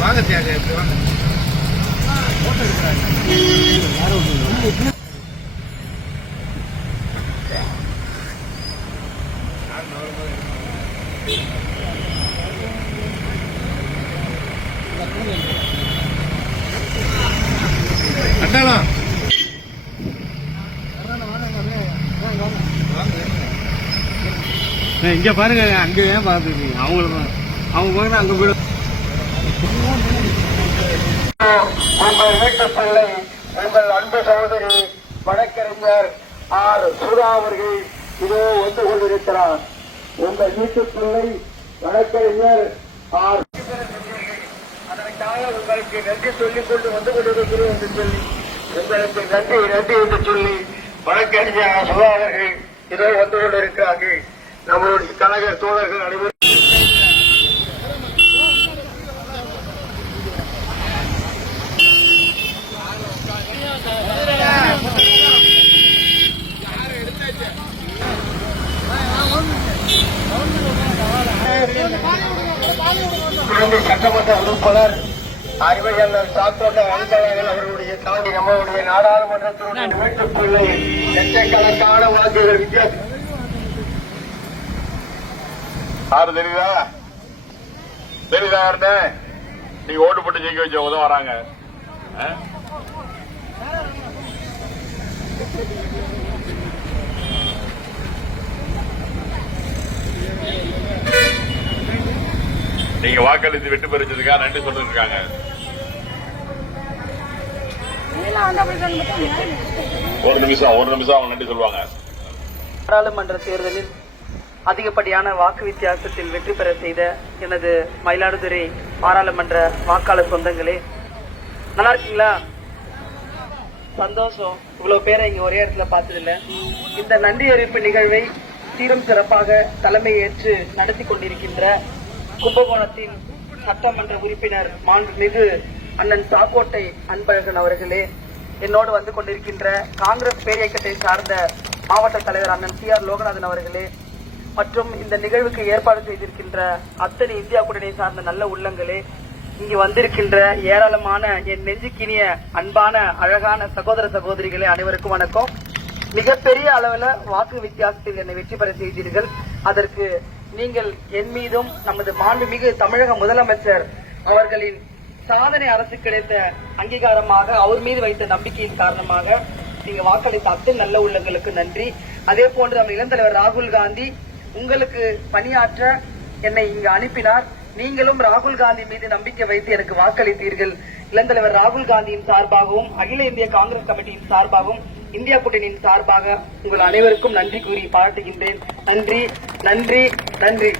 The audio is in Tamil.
வாங்க தியாக வாங்க அண்ணா இங்க பாருங்க, அங்கேயே பாத்துருக்கீங்க. அவங்க போய் அங்க போய் உங்கள் வீட்டு பிள்ளை, உங்கள் அன்பு சகோதரி வழக்கறிஞர் ஆர் சுதா அவர்கள் இதோ வந்து கொண்டிருக்கிறார். உங்கள் வீட்டு பிள்ளை வழக்கறிஞர் ஆர் அதற்காக உங்களுக்கு நன்றி சொல்லிக் கொண்டு வந்து கொண்டிருக்கிறோம் என்று சொல்லி உங்களுக்கு நன்றி என்று சொல்லி வழக்கறிஞர் சுதா அவர்கள் இதோ வந்து கொண்டிருக்கிறார்கள். நம்மளுடைய கழக தோழர்கள் அனைவரும் சட்டமன்ற உறுப்பினர் அறிவையாளர் சாத்தோட்ட அன்பழகன் அவர்களுடைய தாண்டி நம்மளுடைய நாடாளுமன்றத்தினுடைய வீட்டுக்குள்ளே லட்சக்கணக்கான வாக்குகள் வித்தியாசம். யாரு தெரியுதா? நீங்க ஓட்டு போட்டு ஜெயிக்க வச்சவங்க தான் வராங்க. நீங்க வாக்களித்து வெற்றி பெற்றதுக்காக நன்றி சொல்லிட்டு இருக்காங்க. ஒரு நிமிஷம் அவங்க நன்றி சொல்லுவாங்க. நாடாளுமன்ற தேர்தலில் அதிகப்படியான வாக்கு வித்தியாசத்தில் வெற்றி பெற செய்த எனது மயிலாடுதுறை பாராளுமன்ற வாக்காளர் சொந்தங்களே, நல்லா இருக்கீங்களா? சந்தோஷம். இவ்வளவு பேரை இங்க ஒரே இடத்துல பார்த்ததில்ல. இந்த நன்றி அறிவிப்பு நிகழ்வை சீரும் சிறப்பாக தலைமை ஏற்று நடத்தி கொண்டிருக்கின்ற கும்பகோணத்தின் சட்டமன்ற உறுப்பினர் மாண்புமிகு அண்ணன் சாக்கோட்டை அன்பழகன் அவர்களே, என்னோடு வந்து கொண்டிருக்கின்ற காங்கிரஸ் பேரியக்கத்தை சார்ந்த மாவட்ட தலைவர் அண்ணன் CR லோகநாதன் அவர்களே, மற்றும் இந்த நிகழ்வுக்கு ஏற்பாடு செய்திருக்கின்ற அத்தனை இந்தியா கூட்டணி சார்ந்த நல்ல உள்ளங்களே, இங்கு வந்திருக்கின்ற ஏராளமான என் நெஞ்சுக்கினிய அன்பான அழகான சகோதர சகோதரிகளே, அனைவருக்கும் வணக்கம். மிகப்பெரிய அளவில் வாக்கு வித்தியாசத்தில் என்னை வெற்றி பெற செய்தீர்கள். அதற்கு நீங்கள் என் மீதும் நமது மாண்புமிகு தமிழக முதலமைச்சர் அவர்களின் சாதனை அரசு கிடைத்த அங்கீகாரமாக, அவர் மீது வைத்த நம்பிக்கையின் காரணமாக நீங்க வாக்களித்த அத்தனை நல்ல உள்ளங்களுக்கு நன்றி. அதே போன்று நம்ம இளந்தலைவர் ராகுல் காந்தி உங்களுக்கு பணியாற்ற என்னை இங்கு அனுப்பினார். நீங்களும் ராகுல் காந்தி மீது நம்பிக்கை வைத்து எனக்கு வாக்களித்தீர்கள். இளந்தலைவர் ராகுல் காந்தியின் சார்பாகவும் அகில இந்திய காங்கிரஸ் கமிட்டியின் சார்பாகவும் இந்தியா கூட்டணியின் சார்பாக உங்கள் அனைவருக்கும் நன்றி கூறி பாராட்டுகின்றேன். நன்றி நன்றி நன்றி.